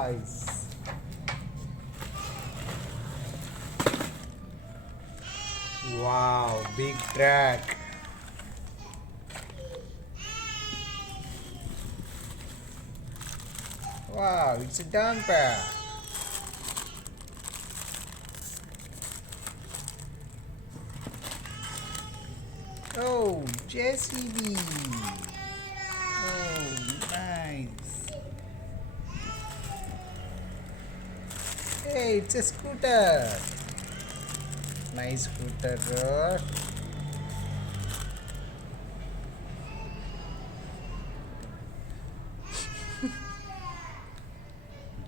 guys. Wow, big track. Wow, it's a dumper. Oh, JCB. Oh, nice. Hey, it's a scooter. Nice scooter, bro.